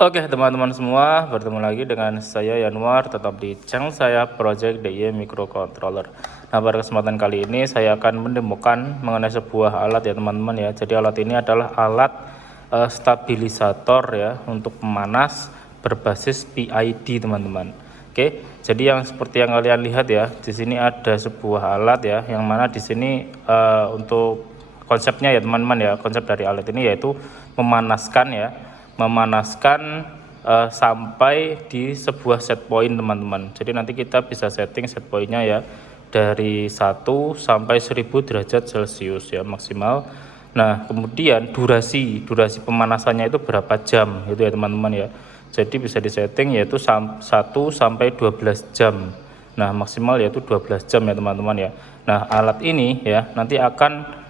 Oke teman-teman semua, bertemu lagi dengan saya Yanuar, tetap di channel saya Project DIY Microcontroller. Nah, pada kesempatan kali ini saya akan mendemokan mengenai sebuah alat ya teman-teman ya. Jadi alat ini adalah alat stabilisator ya untuk pemanas berbasis PID teman-teman. Oke, jadi yang seperti yang kalian lihat ya, di sini ada sebuah alat ya, yang mana di sini untuk konsepnya ya teman-teman ya, konsep dari alat ini yaitu memanaskan sampai di sebuah set point teman-teman. Jadi nanti kita bisa setting set pointnya ya dari 1 sampai 1000 derajat Celcius ya maksimal. Nah kemudian durasi pemanasannya itu berapa jam gitu ya teman-teman ya. Jadi bisa disetting yaitu 1 sampai 12 jam. Nah maksimal yaitu 12 jam ya teman-teman ya. Nah alat ini ya nanti akan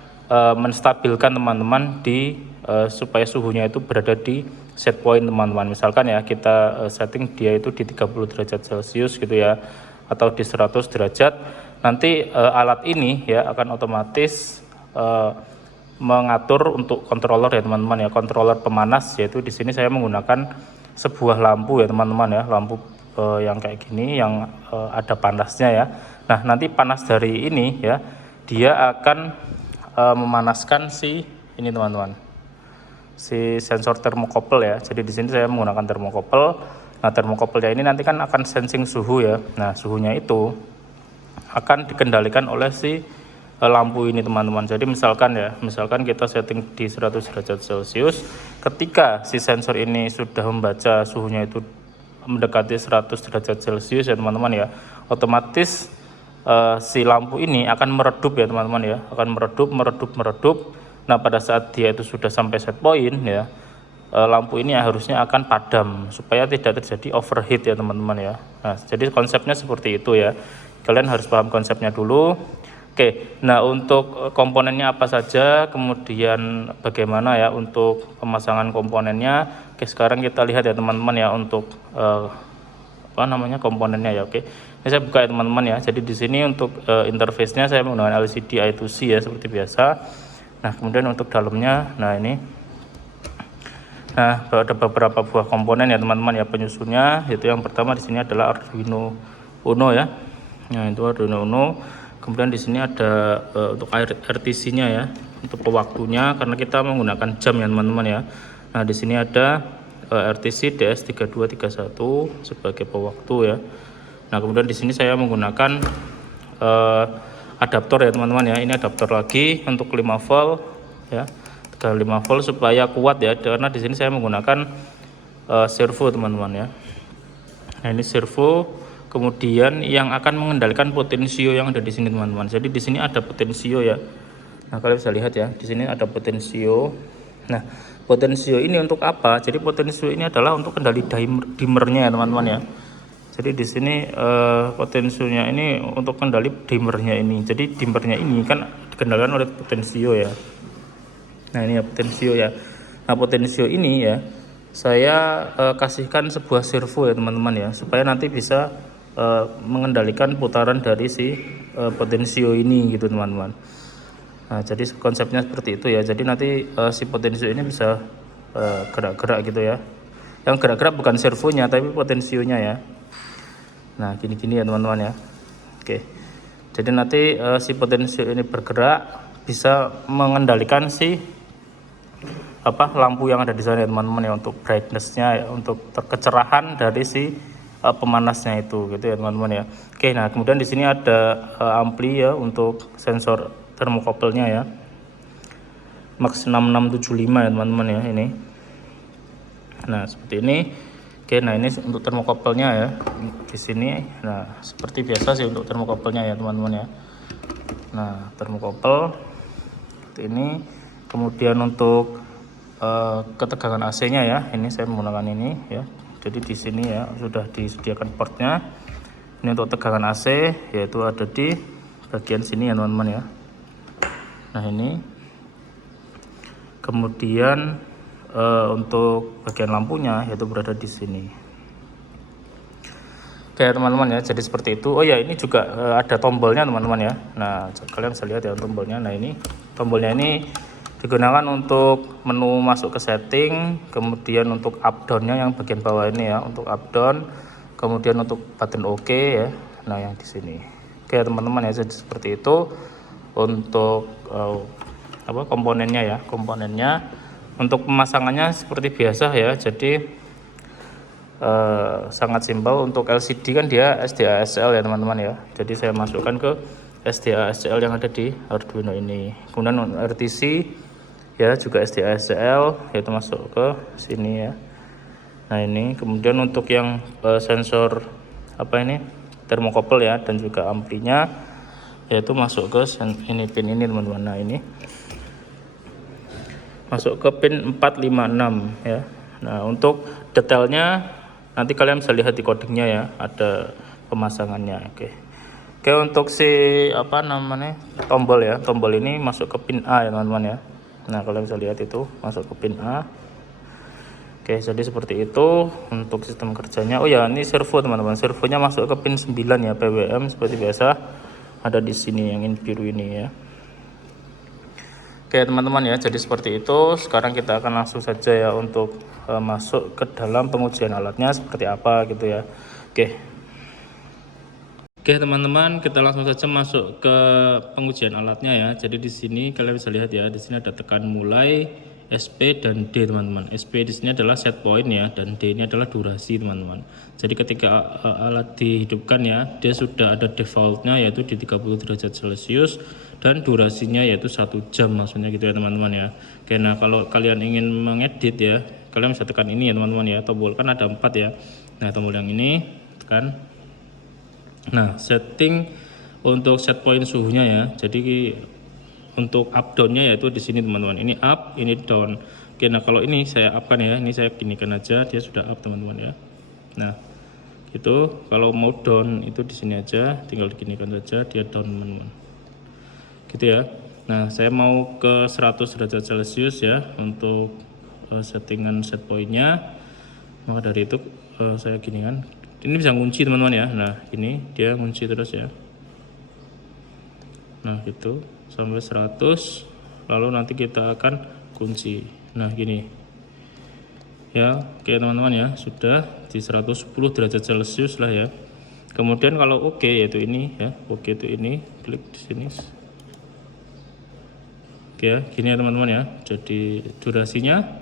menstabilkan teman-teman di supaya suhunya itu berada di set point teman-teman. Misalkan ya kita setting dia itu di 30 derajat Celcius gitu ya, atau di 100 derajat. Nanti alat ini ya akan otomatis mengatur untuk controller ya teman-teman ya, controller pemanas, yaitu di sini saya menggunakan sebuah lampu ya teman-teman ya, lampu yang kayak gini yang ada panasnya ya. Nah nanti panas dari ini ya dia akan memanaskan si ini teman-teman, si sensor termokopel ya. Jadi di sini saya menggunakan termokopel. Nah termokopelnya ini nanti kan akan sensing suhu ya. Nah suhunya itu akan dikendalikan oleh si lampu ini teman-teman. Jadi misalkan kita setting di 100 derajat Celcius, ketika si sensor ini sudah membaca suhunya itu mendekati 100 derajat Celcius ya teman-teman ya, otomatis si lampu ini akan meredup ya teman-teman ya, akan meredup. Nah pada saat dia itu sudah sampai set point ya, lampu ini harusnya akan padam supaya tidak terjadi overheat ya teman-teman ya. Nah jadi konsepnya seperti itu ya, kalian harus paham konsepnya dulu. Oke, nah untuk komponennya apa saja, kemudian bagaimana ya untuk pemasangan komponennya. Oke, sekarang kita lihat ya teman-teman ya untuk komponennya ya. Oke, ini saya buka ya teman-teman ya. Jadi di sini untuk interface-nya saya menggunakan LCD I2C ya seperti biasa. Nah kemudian untuk dalamnya, nah ini, nah ada beberapa buah komponen ya teman-teman ya penyusunnya. Itu yang pertama di sini adalah Arduino Uno ya. Nah itu Arduino Uno. Kemudian di sini ada untuk RTC-nya ya, untuk pewaktunya karena kita menggunakan jam ya teman-teman ya. Nah di sini ada RTC DS3231 sebagai pewaktu ya. Nah kemudian di sini saya menggunakan adaptor ya teman-teman ya. Ini adaptor lagi untuk 5 volt ya, 5 volt supaya kuat ya, karena di sini saya menggunakan servo teman-teman ya. Nah ini servo, kemudian yang akan mengendalikan potensio yang ada di sini teman-teman. Jadi di sini ada potensio ya. Nah kalian bisa lihat ya, di sini ada potensio. Nah potensio ini untuk apa? Jadi potensio ini adalah untuk kendali dimmernya ya teman-teman ya. Jadi di sini potensionya ini untuk kendali dimmernya ini. Jadi dimmernya ini kan dikendalikan oleh potensio ya. Nah ini ya potensio ya. Nah potensio ini ya saya kasihkan sebuah servo ya teman-teman ya, supaya nanti bisa mengendalikan putaran dari si potensio ini gitu teman-teman. Nah jadi konsepnya seperti itu ya. Jadi nanti si potensio ini bisa gerak-gerak gitu ya. Yang gerak-gerak bukan servonya tapi potensionya ya. Nah gini-gini ya teman-teman ya. Oke, jadi nanti si potensio ini bergerak bisa mengendalikan si lampu yang ada di sana ya teman-teman ya, untuk brightness-nya ya, untuk kecerahan dari si pemanasnya itu gitu ya teman-teman ya. Oke, nah kemudian di sini ada ampli ya untuk sensor termokopelnya ya, Max 6675 ya teman-teman ya ini. Nah seperti ini. Oke, nah ini untuk termokopelnya ya di sini. Nah seperti biasa sih untuk termokopelnya ya teman-teman ya. Nah termokopel seperti ini. Kemudian untuk ketegangan AC-nya ya, ini saya menggunakan ini ya. Jadi di sini ya sudah disediakan portnya. Ini untuk tegangan AC, yaitu ada di bagian sini ya teman-teman ya. Nah ini. Kemudian untuk bagian lampunya yaitu berada di sini. Oke teman-teman ya, jadi seperti itu. Oh ya, ini juga ada tombolnya teman-teman ya. Nah kalian bisa lihat ya tombolnya. Nah ini tombolnya ini Digunakan untuk menu masuk ke setting, kemudian untuk up down-nya yang bagian bawah ini ya, untuk up down, kemudian untuk button OK ya. Nah, yang di sini. Oke, teman-teman ya, jadi seperti itu untuk komponennya ya. Komponennya untuk pemasangannya seperti biasa ya. Jadi sangat simpel. Untuk LCD kan dia SDA SL ya teman-teman ya. Jadi saya masukkan ke SDA SL yang ada di Arduino ini. Kemudian RTC ya juga SDA SL, yaitu masuk ke sini ya. Nah ini kemudian untuk yang sensor termokopel ya, dan juga amplinya yaitu masuk ke ini pin ini teman-teman. Nah ini masuk ke pin 456 ya. Nah untuk detailnya nanti kalian bisa lihat di codingnya ya, ada pemasangannya. Oke, untuk si tombol ya, tombol ini masuk ke pin A ya teman-teman ya. Nah kalian bisa lihat itu masuk ke pin A. Oke, jadi seperti itu untuk sistem kerjanya. Oh ya, ini servo teman-teman, servonya masuk ke pin 9 ya, PWM seperti biasa ada di sini yang biru ini ya. Oke teman-teman ya, jadi seperti itu. Sekarang kita akan langsung saja ya untuk masuk ke dalam pengujian alatnya seperti apa gitu ya. Oke teman-teman, kita langsung saja masuk ke pengujian alatnya ya. Jadi di sini kalian bisa lihat ya, di sini ada tekan mulai, SP dan D teman-teman. SP di sini adalah set point ya, dan D ini adalah durasi teman-teman. Jadi ketika alat dihidupkan ya, dia sudah ada defaultnya yaitu di 30 derajat Celcius dan durasinya yaitu 1 jam maksudnya gitu ya teman-teman ya. Oke, nah kalau kalian ingin mengedit ya, kalian bisa tekan ini ya teman-teman ya. Tombol kan ada 4 ya. Nah tombol yang ini tekan. Nah setting untuk set point suhunya ya, jadi untuk up downnya yaitu di sini teman-teman, ini up ini down. Oke, nah kalau ini saya up kan ya, ini saya ginikan aja, dia sudah up teman-teman ya. Nah gitu, kalau mau down itu di sini aja, tinggal diginikan saja, dia down teman-teman gitu ya. Nah saya mau ke 100 derajat Celcius ya untuk settingan set pointnya, maka dari itu saya gini kan, ini bisa ngunci teman-teman ya. Nah ini dia ngunci terus ya. Nah gitu sampai 100, lalu nanti kita akan kunci. Nah gini ya. Oke teman-teman ya, sudah di 110 derajat Celcius lah ya. Kemudian kalau oke yaitu ini ya, oke itu ini, klik di sini. Oke ya, gini ya teman-teman ya, jadi durasinya.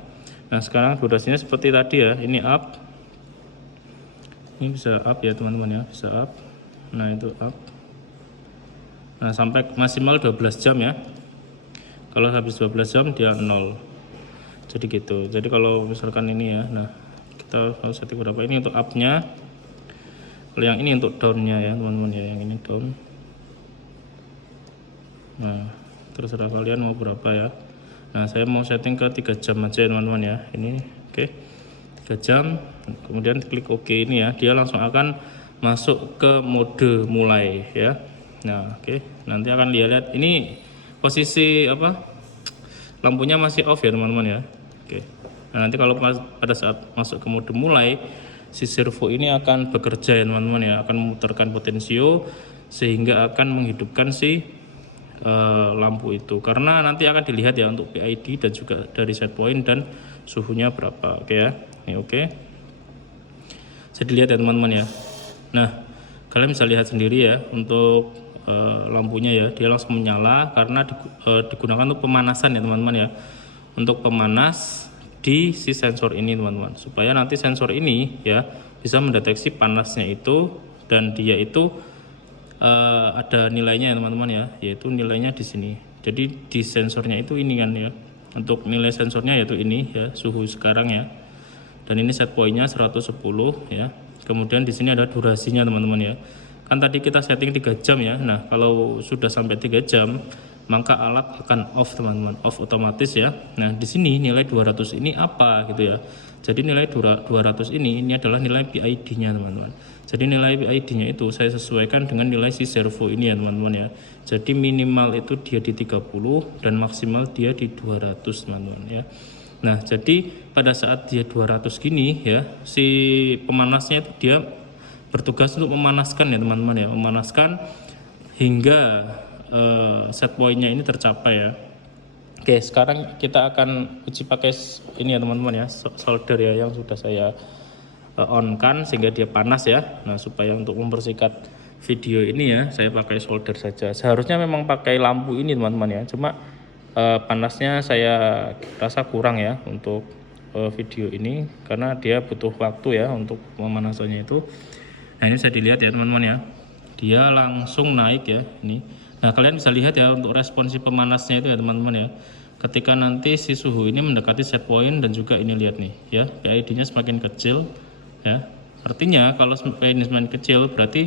Nah sekarang durasinya seperti tadi ya, ini up, ini bisa up ya teman-teman ya, bisa up. Nah itu up. Nah sampai maksimal 12 jam ya. Kalau habis 12 jam dia 0. Jadi gitu. Jadi kalau misalkan ini ya, nah kita harus setting berapa, ini untuk up-nya. Kalau yang ini untuk down-nya ya teman-teman ya, yang ini down. Nah terserah kalian mau berapa ya. Nah saya mau setting ke 3 jam aja teman-teman ya. Ini oke, 3 jam. Kemudian klik OK ini ya, dia langsung akan masuk ke mode mulai ya. Nah oke, nanti akan lihat ini posisi lampunya masih off ya teman-teman ya. Oke, nah nanti kalau pada saat masuk ke mode mulai, si servo ini akan bekerja ya teman-teman ya, akan memutarkan potensio sehingga akan menghidupkan si lampu itu, karena nanti akan dilihat ya untuk PID dan juga dari set point dan suhunya berapa. Oke ya, ini oke. Jadi lihat ya teman-teman ya. Nah kalian bisa lihat sendiri ya untuk lampunya ya, dia langsung menyala karena digunakan untuk pemanasan ya teman-teman ya, untuk pemanas di si sensor ini teman-teman, supaya nanti sensor ini ya bisa mendeteksi panasnya itu, dan dia itu ada nilainya ya teman-teman ya, yaitu nilainya di sini. Jadi di sensornya itu ini kan ya, untuk nilai sensornya yaitu ini ya, suhu sekarang ya, dan ini set pointnya 110 ya. Kemudian di sini ada durasinya teman-teman ya, kan tadi kita setting 3 jam ya. Nah kalau sudah sampai 3 jam maka alat akan off teman-teman, off otomatis ya. Nah di sini nilai 200 ini apa gitu ya, jadi nilai 200 ini adalah nilai PID-nya teman-teman. Jadi nilai PID-nya itu saya sesuaikan dengan nilai si servo ini ya teman-teman ya. Jadi minimal itu dia di 30 dan maksimal dia di 200 teman-teman ya. Nah jadi pada saat dia 200 gini ya, si pemanasnya itu dia bertugas untuk memanaskan ya teman-teman ya, memanaskan hingga set pointnya ini tercapai ya. Oke, sekarang kita akan uji pakai ini ya teman-teman ya, solder ya yang sudah saya on kan sehingga dia panas ya. Nah, supaya untuk mempersingkat video ini ya, saya pakai solder saja. Seharusnya memang pakai lampu ini teman-teman ya, cuma panasnya saya rasa kurang ya untuk video ini karena dia butuh waktu ya untuk pemanasannya itu. Nah, ini bisa dilihat ya teman-teman ya, dia langsung naik ya ini. Nah, kalian bisa lihat ya untuk responsif pemanasnya itu ya teman-teman ya. Ketika nanti si suhu ini mendekati set point dan juga ini lihat nih ya, PID-nya semakin kecil ya. Artinya kalau PID semakin kecil berarti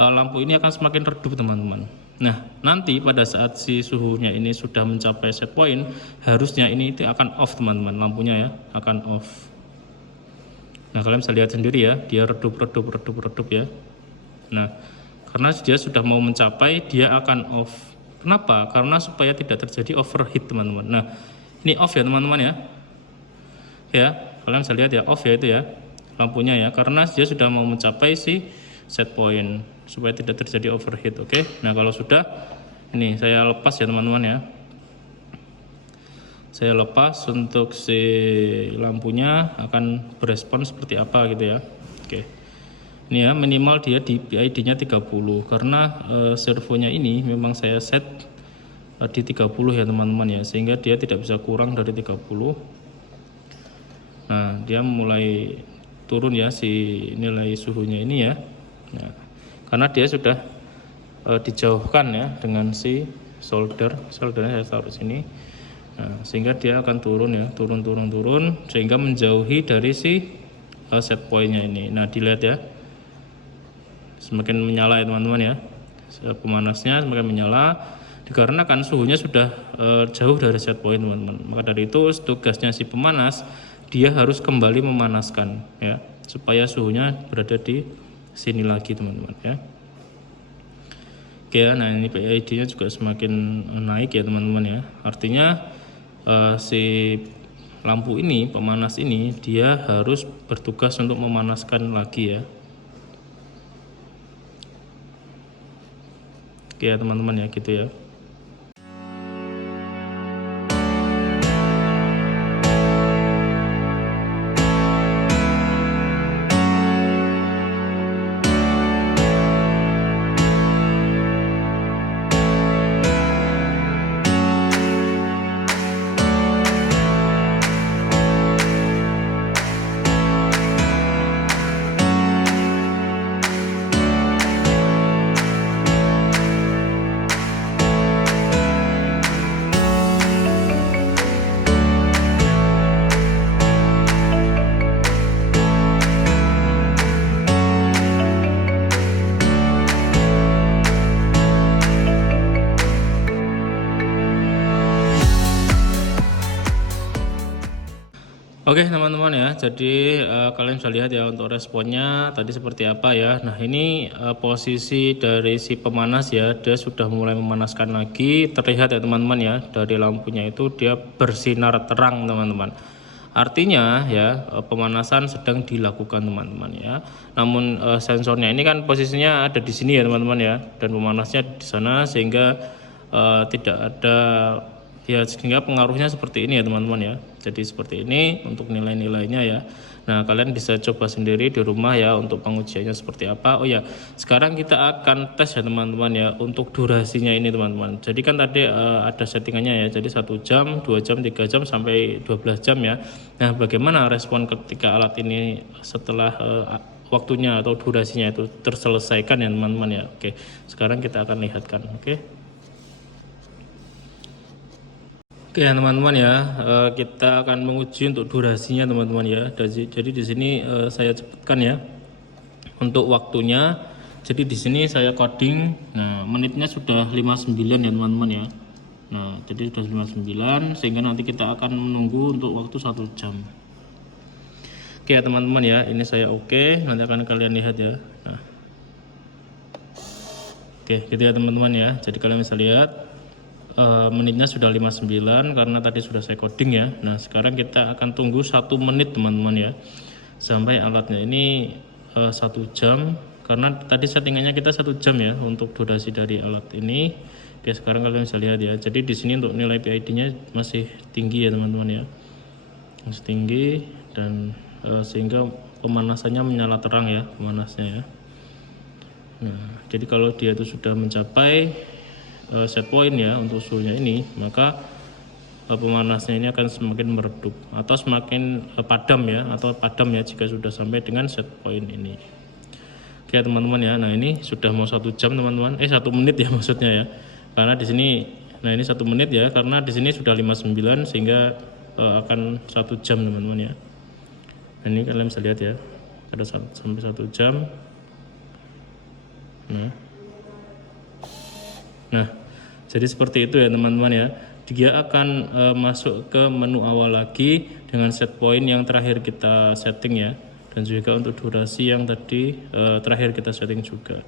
lampu ini akan semakin redup teman-teman. Nah, nanti pada saat si suhunya ini sudah mencapai set point, harusnya ini itu akan off teman-teman, lampunya ya akan off. Nah, kalian bisa lihat sendiri ya, dia redup ya. Nah, karena dia sudah mau mencapai, dia akan off. Kenapa? Karena supaya tidak terjadi overheat teman-teman. Nah, ini off ya teman-teman ya. Ya, kalian bisa lihat ya, off ya itu ya lampunya ya, karena dia sudah mau mencapai si set point supaya tidak terjadi overheat. Oke. Nah, kalau sudah ini saya lepas ya teman-teman ya. Saya lepas untuk si lampunya akan berespon seperti apa gitu ya. Oke. Ini ya minimal dia di PID-nya 30 karena servonya ini memang saya set di 30 ya teman-teman ya, sehingga dia tidak bisa kurang dari 30. Nah, dia mulai turun ya si nilai suhunya ini ya. Nah, karena dia sudah dijauhkan ya dengan si soldernya saya taruh sini. Nah, sehingga dia akan turun ya, turun sehingga menjauhi dari si set point-nya ini. Nah, dilihat ya, semakin menyala ya teman-teman ya, pemanasnya semakin menyala dikarenakan suhunya sudah jauh dari set point teman-teman. Maka dari itu tugasnya si pemanas dia harus kembali memanaskan ya supaya suhunya berada di sini lagi teman-teman ya. Oke ya, nah ini PID-nya juga semakin naik ya teman-teman ya. Artinya si lampu ini, pemanas ini dia harus bertugas untuk memanaskan lagi ya. Oke ya teman-teman ya, gitu ya. Oke teman-teman ya, jadi kalian bisa lihat ya untuk responnya tadi seperti apa ya. Nah ini posisi dari si pemanas ya, dia sudah mulai memanaskan lagi. Terlihat ya teman-teman ya, dari lampunya itu dia bersinar terang teman-teman. Artinya ya pemanasan sedang dilakukan teman-teman ya. Namun sensornya ini kan posisinya ada di sini ya teman-teman ya, dan pemanasnya di sana sehingga tidak ada ya, sehingga pengaruhnya seperti ini ya teman-teman ya. Jadi seperti ini untuk nilai-nilainya ya. Nah, kalian bisa coba sendiri di rumah ya untuk pengujiannya seperti apa. Oh ya, sekarang kita akan tes ya teman-teman ya untuk durasinya ini teman-teman. Jadi kan tadi ada settingannya ya. Jadi 1 jam, 2 jam, 3 jam sampai 12 jam ya. Nah, bagaimana respon ketika alat ini setelah waktunya atau durasinya itu terselesaikan ya teman-teman ya. Oke, sekarang kita akan lihatkan. Oke. Oke ya teman-teman ya, kita akan menguji untuk durasinya teman-teman ya. Jadi di sini saya cepatkan ya untuk waktunya. Jadi di sini saya coding. Nah, menitnya sudah 59 ya teman-teman ya. Nah, jadi sudah 59 sehingga nanti kita akan menunggu untuk waktu 1 jam. Oke ya teman-teman ya, ini saya oke. Nanti akan kalian lihat ya. Nah. Oke, gitu ya teman-teman ya. Jadi kalian bisa lihat menitnya sudah 59 karena tadi sudah saya coding ya. Nah, sekarang kita akan tunggu 1 menit teman-teman ya, sampai alatnya ini 1 jam, karena tadi settingannya kita 1 jam ya untuk durasi dari alat ini Oke, sekarang kalian bisa lihat ya. Jadi di sini untuk nilai PID-nya masih tinggi ya teman-teman ya, masih tinggi, dan sehingga pemanasannya menyala terang ya, pemanasnya ya. Nah, jadi kalau dia itu sudah mencapai set point ya untuk suhunya ini, maka pemanasnya ini akan semakin meredup atau semakin padam ya, atau padam ya jika sudah sampai dengan set point ini. Oke teman-teman ya, nah ini sudah mau 1 jam teman-teman, 1 menit ya maksudnya ya, karena di sini, nah ini 1 menit ya, karena di sini sudah 59 sehingga akan 1 jam teman-teman ya. Nah, ini kalian bisa lihat ya, ada sampai 1 jam. Nah, jadi seperti itu ya teman-teman ya. Dia akan masuk ke menu awal lagi dengan set point yang terakhir kita setting ya, dan juga untuk durasi yang tadi terakhir kita setting juga.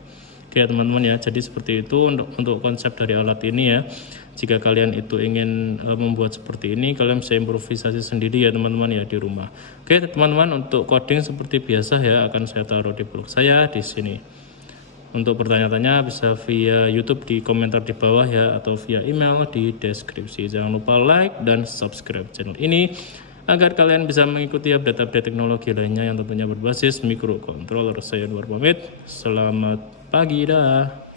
Oke teman-teman ya, jadi seperti itu untuk konsep dari alat ini ya. Jika kalian itu ingin membuat seperti ini, kalian bisa improvisasi sendiri ya teman-teman ya di rumah. Oke teman-teman, untuk coding seperti biasa ya akan saya taruh di blog saya di sini. Untuk bertanya-tanya bisa via YouTube di komentar di bawah ya, atau via email di deskripsi. Jangan lupa like dan subscribe channel ini agar kalian bisa mengikuti update-update teknologi lainnya yang tentunya berbasis microcontroller. Saya Anwar pamit. Selamat pagi dah.